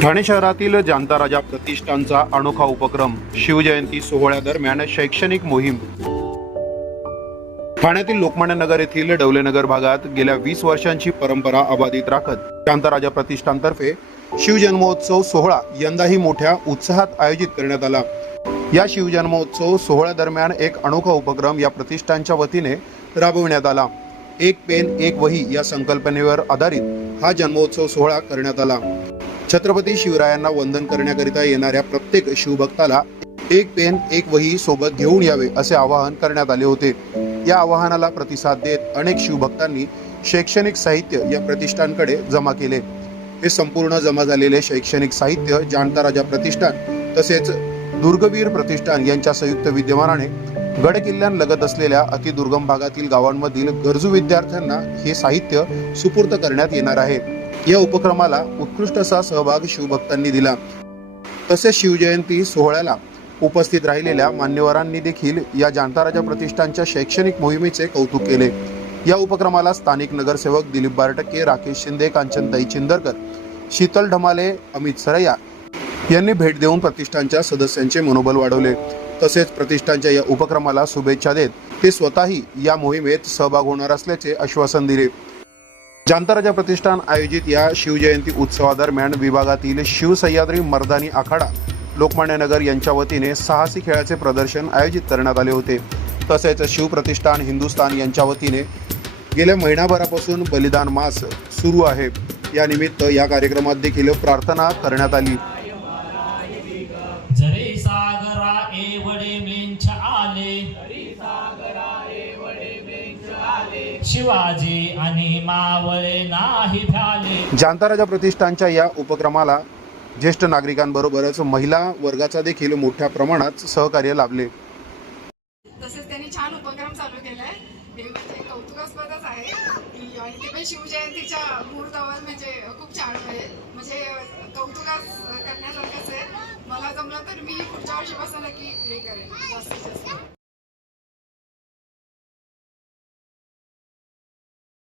ठाणे शहरातील जाणता राजा प्रतिष्ठानचा अनोखा उपक्रम शिवजयंती सोहळ्यादरम्यान शैक्षणिक मोहीम। ठाण्यातील लोकमान्य नगर येथील डवलेनगर भागात गेल्या 20 वर्षांची परंपरा अबाधित राखत जाणता राजा प्रतिष्ठानतर्फे शिवजन्मोत्सव सोहळा यंदाही मोठ्या उत्साहात आयोजित करण्यात आला। या शिवजन्मोत्सव सोहळ्यादरम्यान एक अनोखा उपक्रम या प्रतिष्ठानच्या वतीने राबविण्यात आला। एक पेन एक वही या संकल्पनेवर आधारित हा जन्मोत्सव सोहळा करण्यात आला। छत्रपती शिवरायांना वंदन करण्याकरिता येणाऱ्या प्रत्येक शिवभक्ताला एक पेन एक वही सोबत घेऊन यावे असे आवाहन करण्यात आले होते। या आवाहनाला प्रतिसाद देत अनेक शिवभक्तांनी शैक्षणिक साहित्य या प्रतिष्ठानकडे जमा केले। हे संपूर्ण जमा झालेले शैक्षणिक साहित्य जाणता राजा प्रतिष्ठान तसेच दुर्गवीर प्रतिष्ठान यांच्या संयुक्त विद्यमानाने गडकिल्ल्यांलगत असलेल्या अतिदुर्गम भागातील गावांमधील गरजू विद्यार्थ्यांना हे साहित्य सुपूर्द करण्यात येणार आहे। या उपक्रमाला उत्कृष्ट असा सहभाग शिवभक्तांनी दिला। तसेच शिवजयंती सोहळ्याला उपस्थित राहिलेल्या मान्यवरांनी देखील या जाणता राजा प्रतिष्ठानच्या शैक्षणिक मोहिमेचे कौतुक केले। या उपक्रमाला स्थानिक नगरसेवक दिलीप बारटक्के, राकेश शिंदे, कांचनताई चिंदरकर, शीतल ढमाले, अमित सरैया यांनी भेट देऊन प्रतिष्ठानच्या सदस्यांचे मनोबल वाढवले। तसेच प्रतिष्ठानच्या या उपक्रमाला शुभेच्छा देत ते स्वतःही या मोहिमेत सहभाग होणार असल्याचे आश्वासन दिले। जाणता राजा प्रतिष्ठान आयोजित या शिवजयंती उत्सवादरम्यान विभागातील शिवसह्याद्री मर्दानी आखाडा लोकमान्य नगर यांच्या वतीने साहसी खेळाचे प्रदर्शन आयोजित करण्यात आले होते। तसेच शिवप्रतिष्ठान हिंदुस्थान यांच्या वतीने गेल्या महिनाभरापासून बलिदान मास सुरू आहे। या निमित्त या कार्यक्रमात देखील प्रार्थना करण्यात आली। जरे सागरा एवढे मेंच आले शिवाजी आणि मावळे नाही भ्याले। जाणता राजा प्रतिष्ठानच्या या उपक्रमाला ज्येष्ठ नागरिकांबरोबरच महिला वर्गाचा देखील मोठ्या प्रमाणात सहकार्य लाभले। तसेच त्यांनी छान उपक्रम चालू केलाय, हे म्हणजे कौतुकास्पदच आहे की आणि ते पण शिवजयंतीच्या मुहूर्तावर म्हणजे खूप छान आहे, म्हणजे कौतुकास करण्यासारखंच आहे। मला जमलं तर मी पुढच्या वर्षीपासून नक्की हे करेन जास्तीत जास्त।